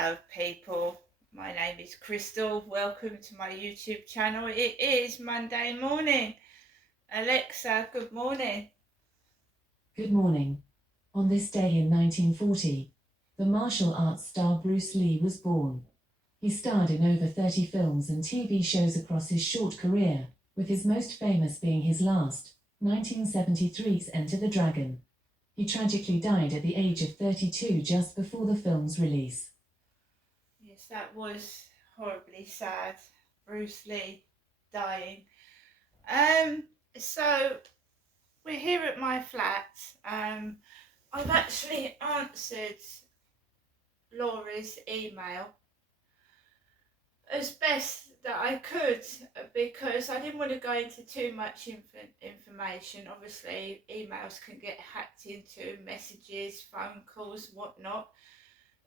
Hello people, my name is Crystal. Welcome to my YouTube channel. It is Monday morning. Alexa, good morning. Good morning. On this day in 1940, the martial arts star Bruce Lee was born. He starred in over 30 films and TV shows across his short career, with his most famous being his last, 1973's Enter the Dragon. He tragically died at the age of 32 just before the film's release. Yes, that was horribly sad. Bruce Lee dying. So we're here at my flat. I've actually answered Laura's email as best that I could, because I didn't want to go into too much information. Obviously, emails can get hacked into, messages, phone calls, whatnot.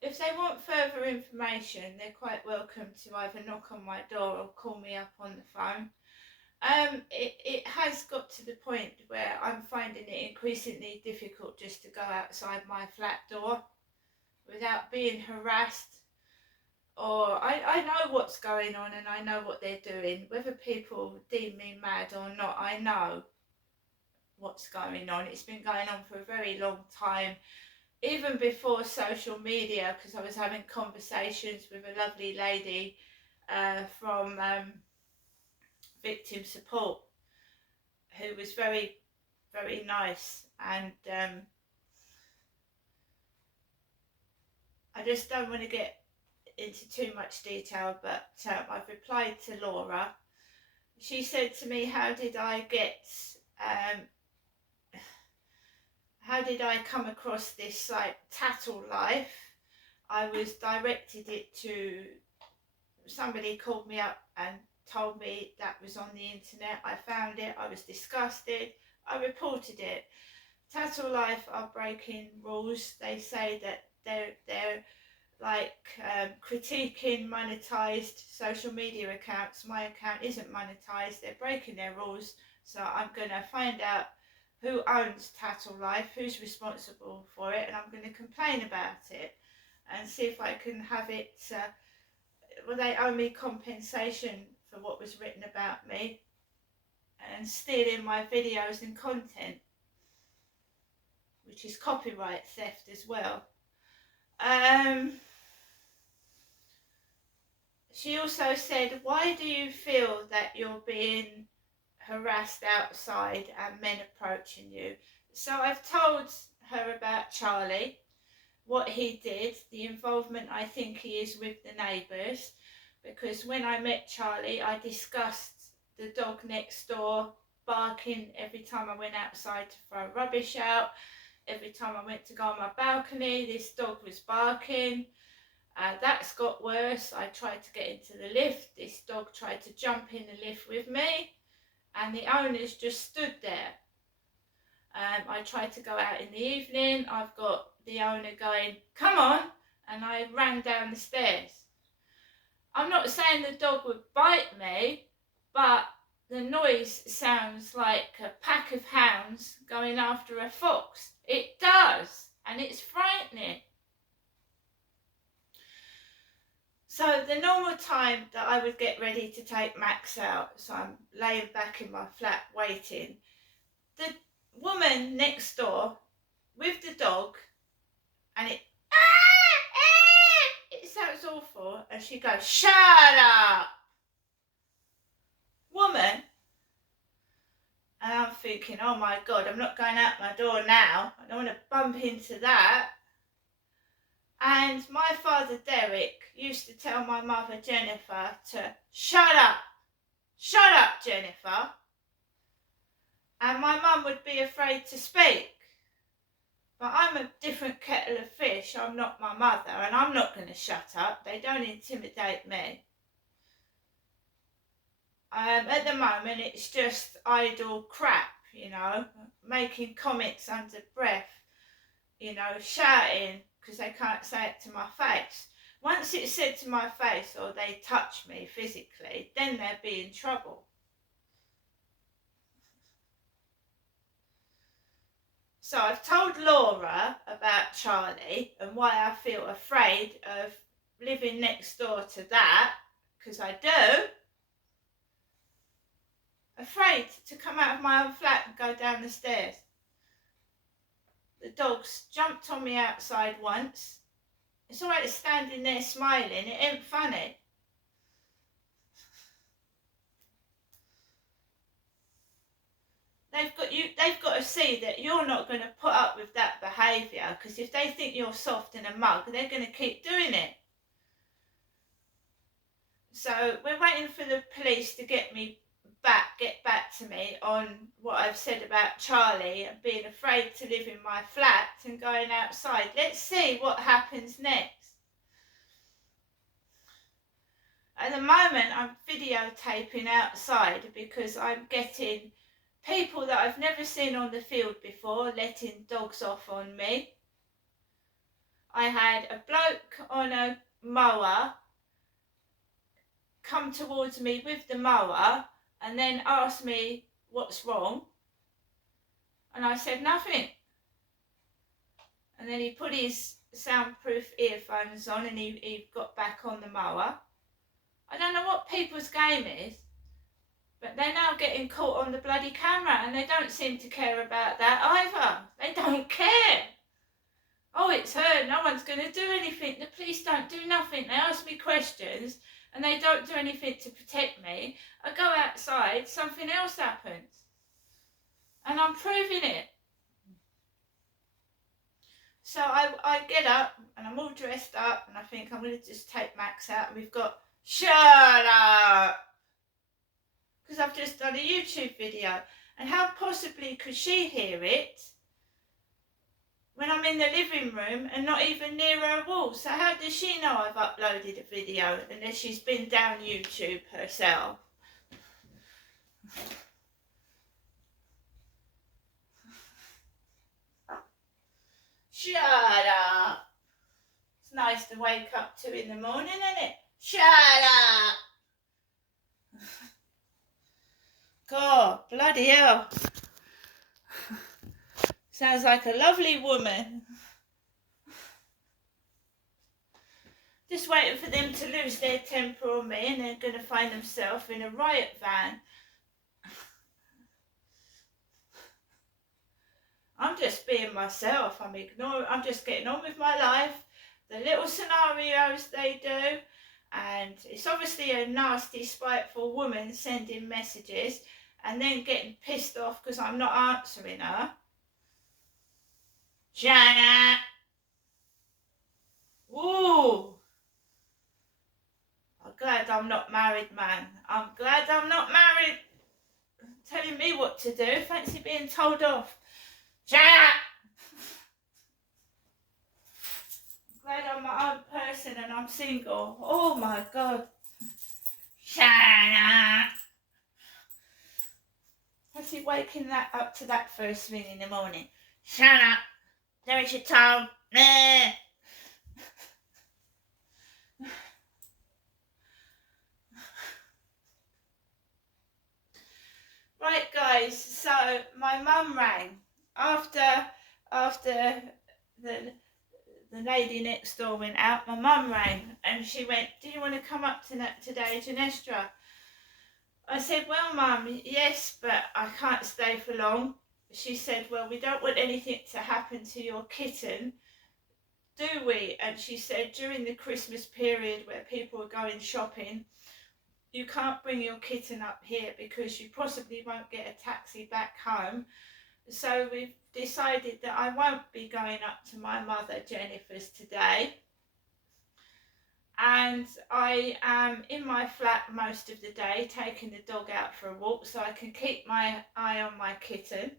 If they want further information, they're quite welcome to either knock on my door or call me up on the phone. It has got to the point where I'm finding it increasingly difficult just to go outside my flat door without being harassed. Or I know what's going on and I know what they're doing. Whether people deem me mad or not, I know what's going on. It's been going on for a very long time, even before social media, because I was having conversations with a lovely lady from victim support, who was very, very nice, and I just don't want to get into too much detail, but I've replied to Laura. She said to me, how did I come across this like Tattle Life? I was directed it to, somebody called me up and told me that was on the internet. I found it, I was disgusted, I reported it. Tattle Life are breaking rules. They say that they're like critiquing monetized social media accounts. My account isn't monetized. They're breaking their rules. So I'm going to find out who owns Tattle Life, who's responsible for it, and I'm going to complain about it and see if I can have it. Well, they owe me compensation for what was written about me and stealing my videos and content, which is copyright theft as well. She also said, why do you feel that you're being harassed outside and men approaching you? So I've told her about Charlie, what he did, the involvement I think he is with the neighbours, because when I met Charlie, I discussed the dog next door barking every time I went outside to throw rubbish out. Every time I went to go on my balcony, this dog was barking. That's got worse. I tried to get into the lift. This dog tried to jump in the lift with me, and the owners just stood there. I tried to go out in the evening. I've got the owner going, come on, and I ran down the stairs. I'm not saying the dog would bite me, but the noise sounds like a pack of hounds going after a fox. It does, and it's frightening. So the normal time that I would get ready to take Max out, so I'm laying back in my flat waiting, the woman next door with the dog, and it sounds awful, and she goes, shut up, woman. And I'm thinking, oh my God, I'm not going out my door now. I don't want to bump into that. And my father Derek used to tell my mother Jennifer to shut up, Jennifer. And my mum would be afraid to speak. But I'm a different kettle of fish. I'm not my mother, and I'm not going to shut up. They don't intimidate me. At the moment, it's just idle crap, making comments under breath, shouting because they can't say it to my face. Once it's said to my face or they touch me physically, then they'll be in trouble. So I've told Laura about Charlie and why I feel afraid of living next door to that, because I do, afraid to come out of my own flat and go down the stairs. The dogs jumped on me outside once. It's all right standing there smiling, it ain't funny. They've got to see that you're not going to put up with that behaviour, because if they think you're soft and a mug, they're going to keep doing it. So we're waiting for the police to get back to me on what I've said about Charlie and being afraid to live in my flat and going outside. Let's see what happens next. At the moment, I'm videotaping outside because I'm getting people that I've never seen on the field before letting dogs off on me. I had a bloke on a mower come towards me with the mower and then ask me what's wrong. And I said nothing. And then he put his soundproof earphones on and he got back on the mower. I don't know what people's game is, but they're now getting caught on the bloody camera and they don't seem to care about that either. They don't care. Oh, it's her, no one's going to do anything. The police don't do nothing. They ask me questions and they don't do anything to protect me. I go outside, something else happens. And I'm proving it. So I get up and I'm all dressed up and I think I'm going to just take Max out and we've got, shut up! Because I've just done a YouTube video. And how possibly could she hear it when I'm in the living room and not even near her wall? So how does she know I've uploaded a video unless she's been down YouTube herself? Shut up! It's nice to wake up to in the morning, isn't it? Shut up! God, bloody hell. Sounds like a lovely woman. Just waiting for them to lose their temper on me and they're going to find themselves in a riot van. I'm just being myself. I'm just getting on with my life. The little scenarios they do. And it's obviously a nasty, spiteful woman sending messages and then getting pissed off because I'm not answering her. Jana! Ooh! I'm glad I'm not married, man. I'm glad I'm not married. Telling me what to do. Fancy being told off. Jana! I'm glad I'm my own person and I'm single. Oh my God. Jana! Fancy waking that up to that first thing in the morning. Shut up. There's your tongue. Nah. Right, guys, so my mum rang after the lady next door went out. My mum rang and she went, do you want to come up today to Nestra? I said, well, Mum, yes, but I can't stay for long. She said, well, we don't want anything to happen to your kitten, do we? And she said, during the Christmas period where people are going shopping, you can't bring your kitten up here because you possibly won't get a taxi back home. So we've decided that I won't be going up to my mother Jennifer's today. And I am in my flat most of the day taking the dog out for a walk so I can keep my eye on my kitten.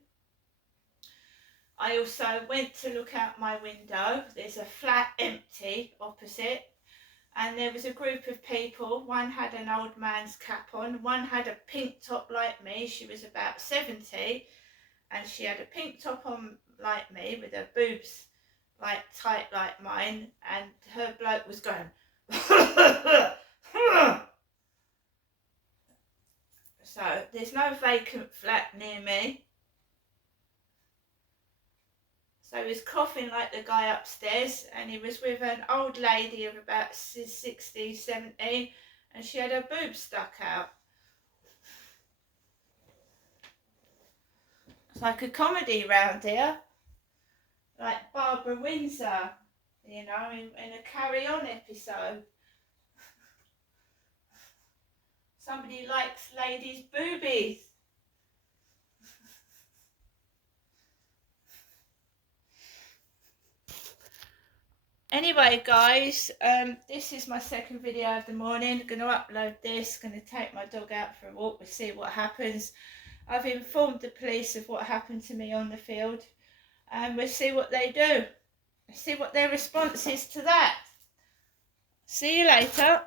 I also went to look out my window. There's a flat empty opposite and there was a group of people. One had an old man's cap on, one had a pink top like me. She was about 70 and she had a pink top on like me with her boobs like tight like mine, and her bloke was going so there's no vacant flat near me, So he was coughing like the guy upstairs, and he was with an old lady of about 60, 70, and she had her boobs stuck out. It's like a comedy round here, like Barbara Windsor, you know, in a Carry On episode. Somebody likes ladies' boobies. Anyway, guys, this is my second video of the morning. I'm going to upload this, going to take my dog out for a walk. We'll see what happens. I've informed the police of what happened to me on the field, and we'll see what they do. See what their response is to that. See you later.